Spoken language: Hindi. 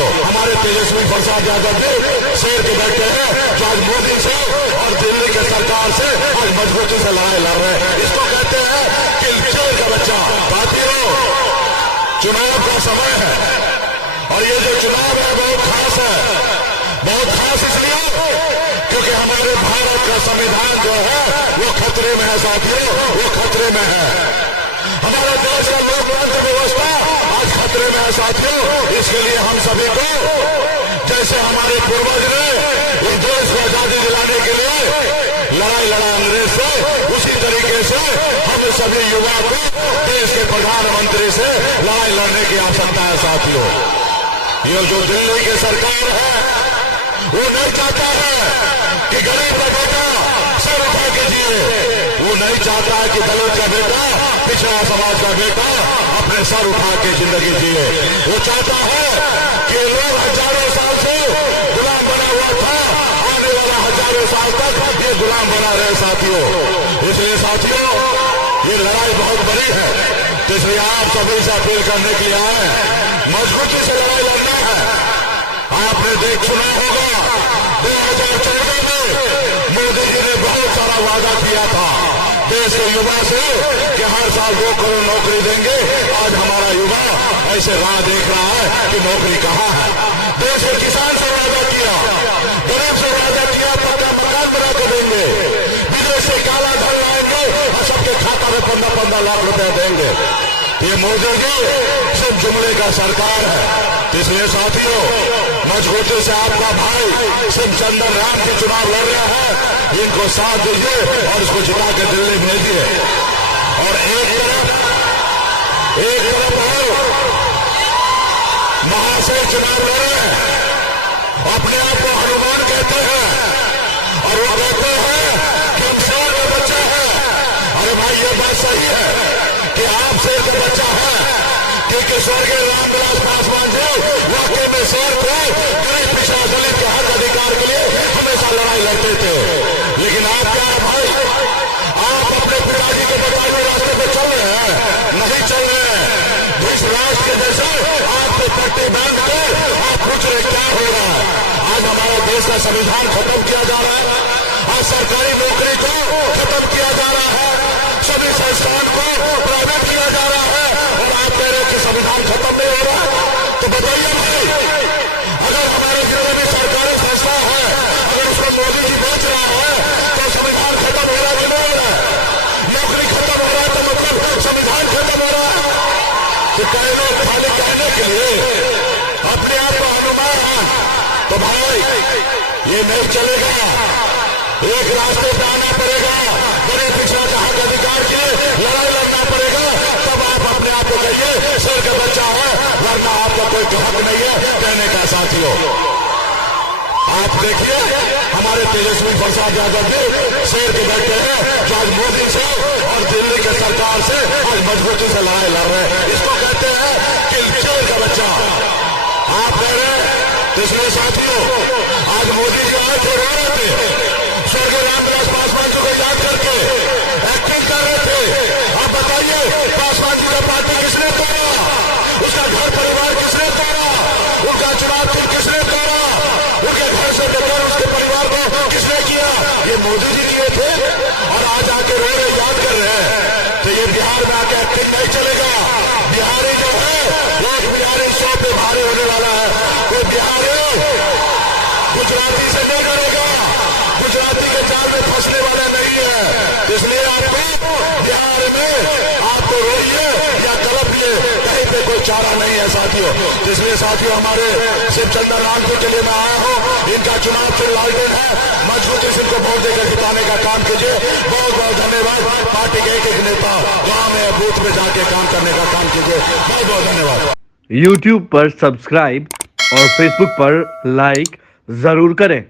साथियों, हमारे तेजस्वी प्रसाद यादव जी शेर के बैठे हैं जो आज मोदी से और दिल्ली के सरकार से आज मजबूती से लड़ाई लड़ रहे हैं। इसको कहते हैं कि शेर का बच्चा। साथियों, चुनाव का समय है और ये जो चुनाव है बहुत खास है। बहुत खास इसलिए क्योंकि हमारे भारत का संविधान जो है वो खतरे में है साथियों, वो खतरे में है। हमारे देश का लोकतंत्र व्यवस्था आज खतरे में है साथियों। इसके लिए हम सभी को, जैसे हमारे पूर्वज ने इस देश को आजादी दिलाने के लिए लड़ाई लड़ा अंग्रेज से, उसी तरीके से हम सभी युवा को देश के प्रधानमंत्री से लड़ाई लड़ने की आवश्यकता है साथियों। ये जो दिल्ली की सरकार है वो नहीं चाहता है कि गरीब का बेटा सर उठा के जिए। वो नहीं चाहता है कि दलित का बेटा, पिछड़ा समाज का बेटा अपने सर उठा के जिंदगी जिए। वो चाहता है कि लोग हजारों साल से गुलाम बना हुआ था, आने वाला हजारों साल तक ये गुलाम बना रहे साथियों। इसलिए साथियों, ये लड़ाई बहुत बड़ी है, तो इसलिए आप सभी से अपील करने के लिए आए, मजबूती से लड़ाई लड़ना है। आपने देख सुना होगा 2014 में मोदी जी ने बहुत सारा वादा किया था देश के युवा से कि हर साल 2 करोड़ नौकरी देंगे। आज हमारा युवा ऐसे राह देख रहा है कि नौकरी कहाँ है। देश के किसान से वादा किया, गरीब से वादा किया, पक्का मकान बना के देंगे, विदेश से काला धन लाएंगे और सबके खाता में 15-15 लाख रुपए देंगे। ये मोदी जी सिर्फ जुमले का सरकार है। इसलिए साथियों, मजबूती से आपका भाई सिर्फ चंदन राम के चुनाव लड़ रहा है, इनको साथ दीजिए और इसको जिता के दिल्ली भेजिए। और एक तरफ और महाशय चुनाव लड़ रहे हैं, अपने आप को हनुमान कहते हैं और वो कहते हैं कि हम शेर का बच्चा है। अरे भाई, ये बात सही है कि आप शेर का बच्चा है, क्योंकि स्वर्गीय रामविलास पासवान जी वाकई में शेर थे। गरीब पिछड़ा दलित के हक अधिकार के लिए हमेशा लड़ाई लड़ते थे। लेकिन आप क्या भाई, आप अपने पिताजी के बताए हुए रास्ते पर चल रहे हैं? नहीं चल रहे हैं। जिस राष्ट्र के जैसे आपको पट्टे बांध के आप पूछ रहे क्या हो रहा है। आज हमारा देश का संविधान खत्म किया जा रहा है, आज सरकारी नौकरी को खत्म किया जा रहा है, सभी संस्थान को प्राइवेट किया जा रहा है और आप कह रहे कि संविधान खत्म नहीं हो रहा। तो बताइए भाई, अगर हमारे जिले में सरकारी संस्था है, अगर उसको मोदी जी बेच रहा है तो संविधान खत्म हो रहा है कि नहीं हो रहा है? नौकरी खत्म हो रहा है तो मतलब संविधान खत्म हो रहा है। तो कहने खाली कहने के लिए अपने आप को अनुमान, तो भाई ये नहीं चलेगा। एक रास्ते पे आना पड़ेगा, गरीब पिछड़ा का हक अधिकार के लिए लड़ाई लड़ना पड़ेगा। तब आप अपने आप को कहिए शेर का बच्चा है, वरना आपका कोई हक नहीं है कहने का साथियों। आप देखिए हमारे तेजस्वी प्रसाद यादव जी शेर के बैठे हैं जो आज मोदी से और दिल्ली के सरकार से आज मजबूती से लड़ाई लड़ रहे हैं। इसको कहते हैं कि शेर का बच्चा। आप कह रहे हैं, इसलिए साथियों, आज मोदी जी आए थे, रो रहे थे, स्वर्गीय रामविलास पासवान जी को याद करके एक्टिंग कर रहे थे। आप बताइए, पासवान जी का पार्टी किसने तोड़ा? उसका घर परिवार किसने तोड़ा? उनका चुनाव चिन्ह किसने तोड़ा? उनके घर से बेकार उसके परिवार को किसने किया? ये मोदी जी किए थे और आज आके रो रहे, याद कर रहे हैं। तो ये बिहार में आके एक्टिंग नहीं चलेगा। बिहारी जो है एक बिहारी 100 पे भारी होने वाला है। कोई बिहारी गुजराती से नहीं करेगा, गुजराती के जाल में फंसने वाला नहीं है। इसलिए आपको बिहार में आपको रोइए या कलपिए, कहीं पे कोई चारा नहीं है साथियों। इसलिए साथियों, हमारे सिर्फ चंदन रामपुर के लिए मैं आया हूँ। इनका चुनाव से लालटेन है, मजबूती से इनको वोट देकर जिताने का काम कीजिए। बहुत बहुत धन्यवाद। पार्टी के एक नेता गाँव में बूथ में जाके काम करने का काम कीजिए। बहुत बहुत धन्यवाद। YouTube पर सब्सक्राइब और Facebook पर लाइक जरूर करें।